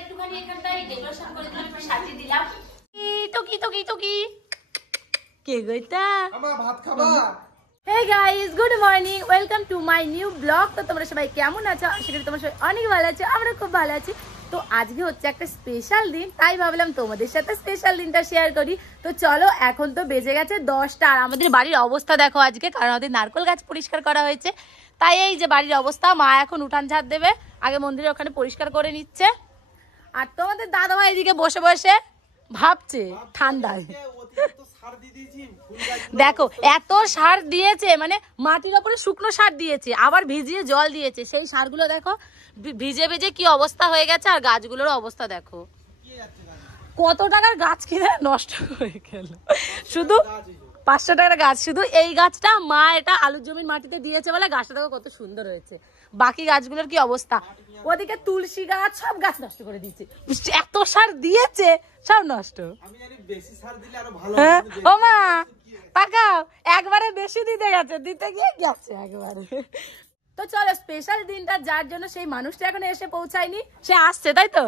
একটুখানি এখানটায় ডেকোরেশন করে দিলাম, একটু সাজিয়ে দিলাম। টুকি কে গইতা আমার ভাত খাবা? Hey guys, good morning. Welcome to my new vlog. তো তোমরা সবাই কেমন আছো? আশা করি তোমরা সবাই অনেক ভালো আছো, আমরা খুব ভালো আছি। তো আজকে হচ্ছে একটা স্পেশাল দিন, তাই ভাবলাম তোমাদের সাথে স্পেশাল দিনটা শেয়ার করি। তো চলো, এখন তো বেজে গেছে 10টা, আর আমাদের বাড়ির অবস্থা দেখো আজকে, কারণ আমাদের নারকেল গাছ পরিষ্কার করা হয়েছে। তাই এই যে বাড়ির অবস্থা, মা এখন উঠান ঝাড় দেবে, আগে মন্দিরের ওখানে পরিষ্কার করে নিচ্ছে। আর তোমাদের দাদা ভাই এদিকে বসে বসে ভাবছে ঠান্ডায়। দেখো এত সার দিয়েছে, মানে মাটির ওপরে শুকনো সার দিয়েছে, আবার ভিজিয়ে জল দিয়েছে। সেই সারগুলো দেখো ভিজে ভিজে কি অবস্থা হয়ে গেছে। আর গাছগুলোর অবস্থা দেখো, কত টাকার গাছ কিনে নষ্ট হয়ে গেল। শুধু 500 টাকার গাছ, শুধু এই গাছটা মা এটা আলুর জমির মাটিতে দিয়েছে বলে গাছটা দেখো কত সুন্দর হয়েছে। বাকি গাছগুলোর কি অবস্থা, ওদিকে তুলসী গাছ, সব গাছ নষ্ট করে দিয়েছে। এত সার দিয়েছে, সব নষ্ট। আমি জানি বেশি সার দিলে আরো ভালো হ্যাঁ ও মা তাকাও, একবারে বেশি দিতে গেছে, দিতে গিয়ে গেছে একবারে। তো চলো, স্পেশাল দিনটা যার জন্য সেই মানুষটা এখন এসে পৌঁছায়নি, সে আসছে তাই তো।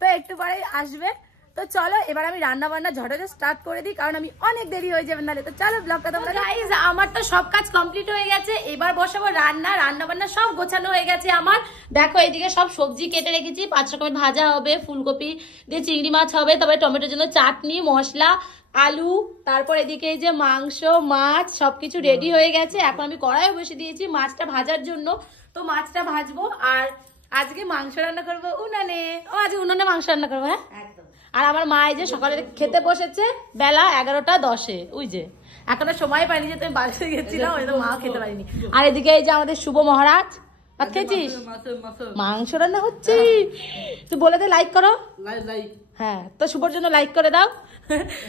তো একটু পরেই আসবে। তো চলো এবার আমি রান্না বান্না ঝটাঝট স্টার্ট করে দিই, কারণ আমি অনেক দেরি হয়ে যাবে নালে। তো চলো ব্লগটা তোমরা। গাইস, আমার তো সব কাজ কমপ্লিট হয়ে গেছে, এবার বসাবো রান্না বান্না সব গোছানো হয়ে গেছে আমার। দেখো এইদিকে সব সবজি কেটে রেখেছি, 5 রকমের ভাজা হবে, ফুলকপি দিয়ে চিংড়ি মাছ হবে, তবে টমেটোর জন্য চাটনি, মশলা, আলু, তারপর এদিকে এই যে মাংস, মাছ সবকিছু রেডি হয়ে গেছে। এখন আমি কড়াইও বসে দিয়েছি মাছটা ভাজার জন্য। তো মাছটা ভাজবো, আর আজকে মাংস রান্না করবো উনানে। ও আজকে উনানে মাংস রান্না করবো, হ্যাঁ একদম। আর আমার মা এই যে সকালে খেতে বসেছে বেলা 11টা 10-এ, ওই যে এখনো সময় পাইনি, যে তুমি বাড়িতে গেছিলাম ওই তো মাও খেতে পারিনি। আর এদিকে এই যে আমাদের শুভ মহারাজ, ভাত খেয়েছিস? মাংস রান্না হচ্ছে। তুই বলে দে লাইক করো। হ্যাঁ, তো শুভর জন্য লাইক করে দাও।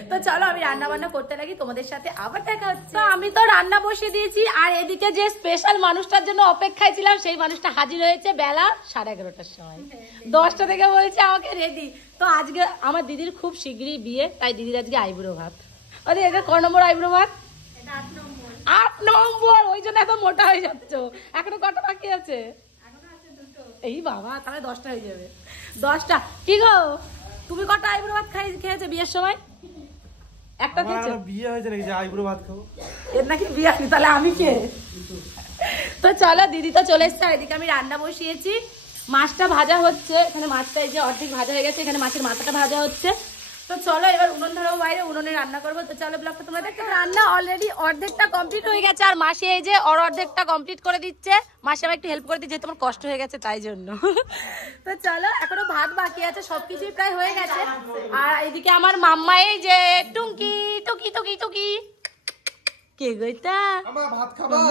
তো চলো আমি রান্না বান্না করতে লাগি, তোমাদের সাথে আবার দেখা হচ্ছে। তো আমি তো রান্না বসিয়ে দিয়েছি, আর এদিকে যে স্পেশাল মানুষটার জন্য অপেক্ষায় ছিলাম সেই মানুষটা হাজির হয়েছে বেলা 11:30টার সময়। 10টা থেকে বলছে আমাকে রেডি। তো আজকে আমার দিদির খুব শীঘ্রই বিয়ে, তাই দিদির আজকে আইব্রো ভাত। আরে এটা ক নম্বর আইব্রো ভাত? 8 নম্বর। ওই জন্য এত মোটা হয়ে যাচ্ছ। এখনো কটা বাকি আছে? এই বাবা, তাহলে 10টা হয়ে যাবে। 10টা কি গো, তুমি কটা আইব্রো ভাত খেয়েছে বিয়ের সময়? একটা খেয়েছে? বিয়ে হয়েছে নাকি যে আইব্রো ভাত খাবো? এর নাকি বিয়ে হয়নি, তাহলে আমি কে? তো চলো, দিদি তো চলে এসছে, আর এদিকে আমি রান্না বসিয়েছি। মাছটা ভাজা হচ্ছে, এখানে মাছটা এই যে অর্ধেক ভাজা হয়ে গেছে, এখানে মাছের মাথাটা ভাজা হচ্ছে। তো চলো এবার উনুন ধরাবো বাইরে, উনুনে রান্না করবো। তো চলো ব্লগটা তোমরা দেখতে। রান্না অলরেডি অর্ধেকটা কমপ্লিট হয়ে গেছে, আর মাসি এই যে ওর অর্ধেকটা কমপ্লিট করে দিচ্ছে। মাসি আমার একটু হেল্প করে দিচ্ছে, তোমার কষ্ট হয়ে গেছে তাই জন্য। তো চলো, এখনো ভাত বাকি আছে, সবকিছুই প্রায় হয়ে গেছে। আর এইদিকে আমার মাম্মা এই যে টুকি টুকি টুকি টুকি কে গইতা আমার ভাত খাবা?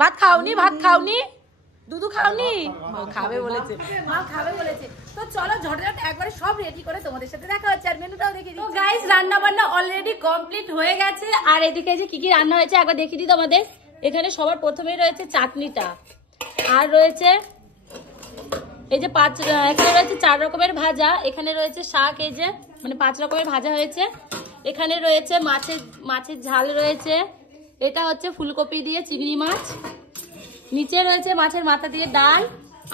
ভাত খাওনি? ভাত খাওনি? দুধু খাওনি? খাবে বলেছে, মা খাবে বলেছে। তো চলো ঝটঝট একবারে সব রেডি করে তোমাদের সাথে দেখা হচ্ছে, আর মেনুটাও দেখিয়ে দিই। তো গাইস, রান্না বান্না অলরেডি কমপ্লিট হয়ে গেছে, আর এদিকে যে কি কি রান্না হয়েছে একবার দেখিয়ে দিই তোমাদের। এখানে সবার প্রথমেই রয়েছে চাটনিটা, আর রয়েছে এই যে এখানে রয়েছে 4 রকমের ভাজা, এখানে রয়েছে শাক, এই যে মানে 5 রকমের ভাজা হয়েছে। এখানে রয়েছে মাছের ঝাল রয়েছে, এটা হচ্ছে ফুলকপি দিয়ে চিংড়ি মাছ, নিচে রয়েছে মাছের মাথা দিয়ে ডাল,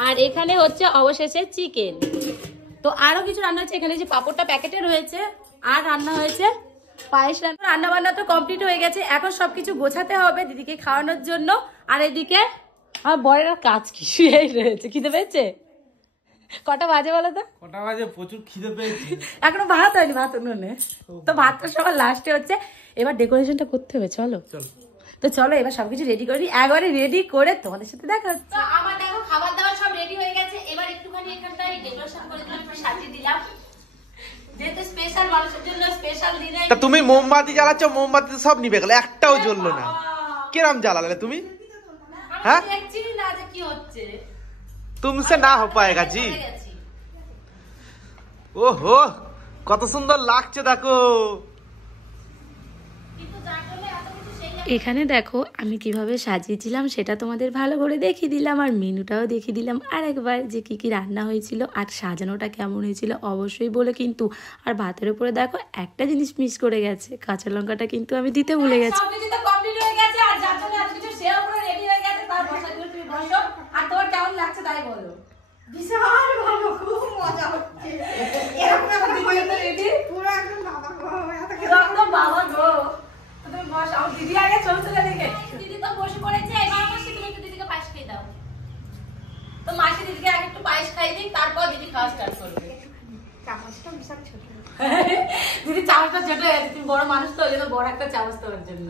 আর এখানে হচ্ছে অবশেষে চিকেন। তো আরো কিছু রান্না হচ্ছে, এখানে যে পাপড়টা প্যাকেটে রয়েছে, আর রান্না হয়েছে পায়েস। রান্না বান্না তো কমপ্লিট হয়ে গেছে, এখন সবকিছু গোছাতে হবে দিদিকে খাওয়ানোর জন্য। আর এদিকে আমার বরের কাজ কি শুয়েই রয়েছে। খিদে পেয়েছে? কটা বাজে বলো তো? কটা বাজে? প্রচুর খিদে পেয়েছি। এখনো ভাত হয়নি, ভাত উনুনে। তো ভাতটা সবার লাস্টে হচ্ছে, এবার ডেকোরেশনটা করতে হবে। চলো তো চলো এবার সবকিছু রেডি করি, একবারে রেডি করে তোমাদের সাথে দেখা হচ্ছে। তো আমার দেখো খাবার দাবার সব রেডি হয়ে গেছে, এবার একটুখানি এখানটায় ডেকোরেশন করে দিলাম, একটু সাজিয়ে দিলাম, যেহেতু স্পেশাল মানুষের জন্য স্পেশাল দিনে। তা তুমি মোমবাতি জ্বালাচ্ছ, মোমবাতি তো সব নিভে গেল, একটাও জ্বললো না। কিরম জ্বালালে তুমি? হ্যাঁ, দেখছি না যে কি হচ্ছে। তুমসে না হো পায়েগা জি। ওহো, কত সুন্দর লাগছে দেখো। এখানে দেখো আমি কিভাবে সাজিয়েছিলাম সেটা তোমাদের ভালো করে দেখিয়ে দিলাম, আর মেনুটাও দেখিয়ে দিলাম আরেকবার, যে কি কি রান্না হয়েছিল আর সাজানোটা কেমন হয়েছিল অবশ্যই বলে। কিন্তু আর ভাতের উপরে দেখো একটা জিনিস মিস করে গেছে, কাঁচা লঙ্কাটা কিন্তু আমি দিতে ভুলে গেছি। সবকিছু তো কমপ্লিট হয়ে গেছে, আর যার জন্য আজকে কিছু শেয়ার করে রেডি হয়ে গেছে, তার বসার জন্য তুমি বসো। আর তোমার কেমন লাগছে তাই বলো। বিশাল ভালো, খুব বাবা গো, তুমি বস, আমার দিদি আগে চলছে দেখে। দিদি তো বসে পড়েছে, এবার মাসি তুমি একটু দিদিকে পায়েস খেয়ে দাও। তো মাসি দিদিকে আগে একটু পায়েস খাই দিই, তারপর দিদি খাওয়া স্টার্ট করবে। চামচটা বিশাল ছোট। দিদি চামচটা ছোট হয়ে গেছে, তুমি বড় মানুষ তো, ওই জন্য বড় একটা চামচ তোমার জন্য।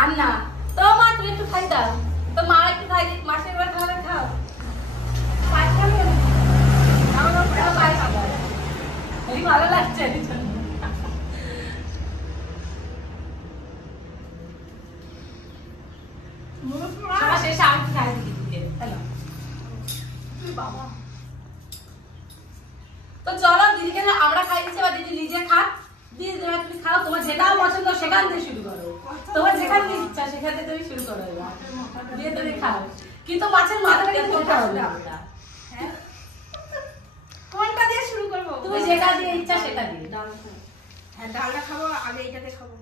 আর না তো মা, তুমি একটু খাই দাও, তো মা একটু খাই দিই, মাসি একবার খাওয়া খাও। পায়েস খাবে? আমার পায়েস খাবে, এই ভালো লাগছে এই জন্য। সবার শেষে আমি একটু খাই দিই দিদিকে, হ্যালো। তো চলো দিদিকে আমরা খাই দিচ্ছি, বা দিদি নিজে খাক। দিদি তুমি খাও, তোমার যেটা পছন্দ সেখান থেকে শুরু করো, তোমার যেখান থেকে ইচ্ছা সেখান থেকে তুমি শুরু করো, দিয়ে তুমি খাও। কিন্তু মাছের মাথাটা কিন্তু খেতে হবে আমরা। কোনটা দিয়ে শুরু করবো? তুমি যেটা দিয়ে ইচ্ছা সেটা দিয়ে। হ্যাঁ, ডালটা খাবো, আগে এইটাতে খাবো।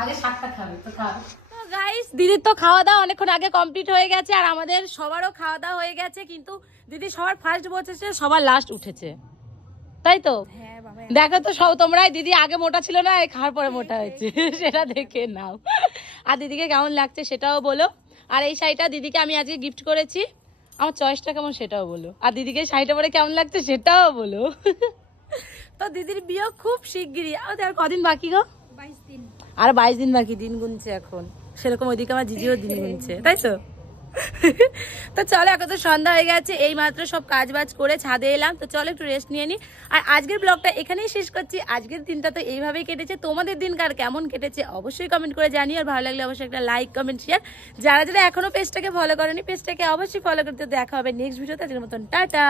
আগে শাকটা খাবে তো খাও। তো গাইস, দিদির তো খাওয়া দাওয়া অনেকক্ষণ আগে কমপ্লিট হয়ে গেছে, আর আমাদের সবারও খাওয়া দাওয়া হয়ে গেছে, কিন্তু দিদি সবার ফার্স্ট বসেছে, সবার লাস্ট উঠেছে, তাই তো? দেখো তো সব তোমরাই, দিদি আগে মোটা ছিল না, খাওয়ার পরে মোটা হয়েছে, সেটা দেখে নাও। আর দিদিকে কেমন লাগছে সেটাও বলো। আর এই শাড়িটা দিদিকে আমি আজকে গিফট করেছি, আমার চয়েসটা কেমন সেটাও বলো। আর দিদিকে শাড়িটা পরে কেমন লাগছে সেটাও বলো। তো দিদির বিয়ে খুব শিগগিরই, আর কদিন বাকি গো? 22 দিন। আর 22 দিন বাকি, দিন গুনছে এখন সেরকম, ওইদিকে আমার জিজিও দিন গুনছে, তাই তো? তো চলো, এখন তো সন্ধ্যা হয়ে গেছে, এই মাত্র সব কাজ বাজ করে ছাদে এলাম, তো চলো একটু রেস্ট নিয়ে নি। আর আজকের ব্লগটা এখানেই শেষ করছি। আজকের দিনটা তো এইভাবেই কেটেছে, তোমাদের দিন কার কেমন কেটেছে অবশ্যই কমেন্ট করে জানিও, আর ভালো লাগলে অবশ্যই একটা লাইক কমেন্ট শেয়ার। যারা যারা এখনো পেজটাকে ফলো করেনি, পেজটাকে অবশ্যই ফলো করতে। দেখা হবে নেক্সট ভিডিওতে, আজকের মতন টাটা।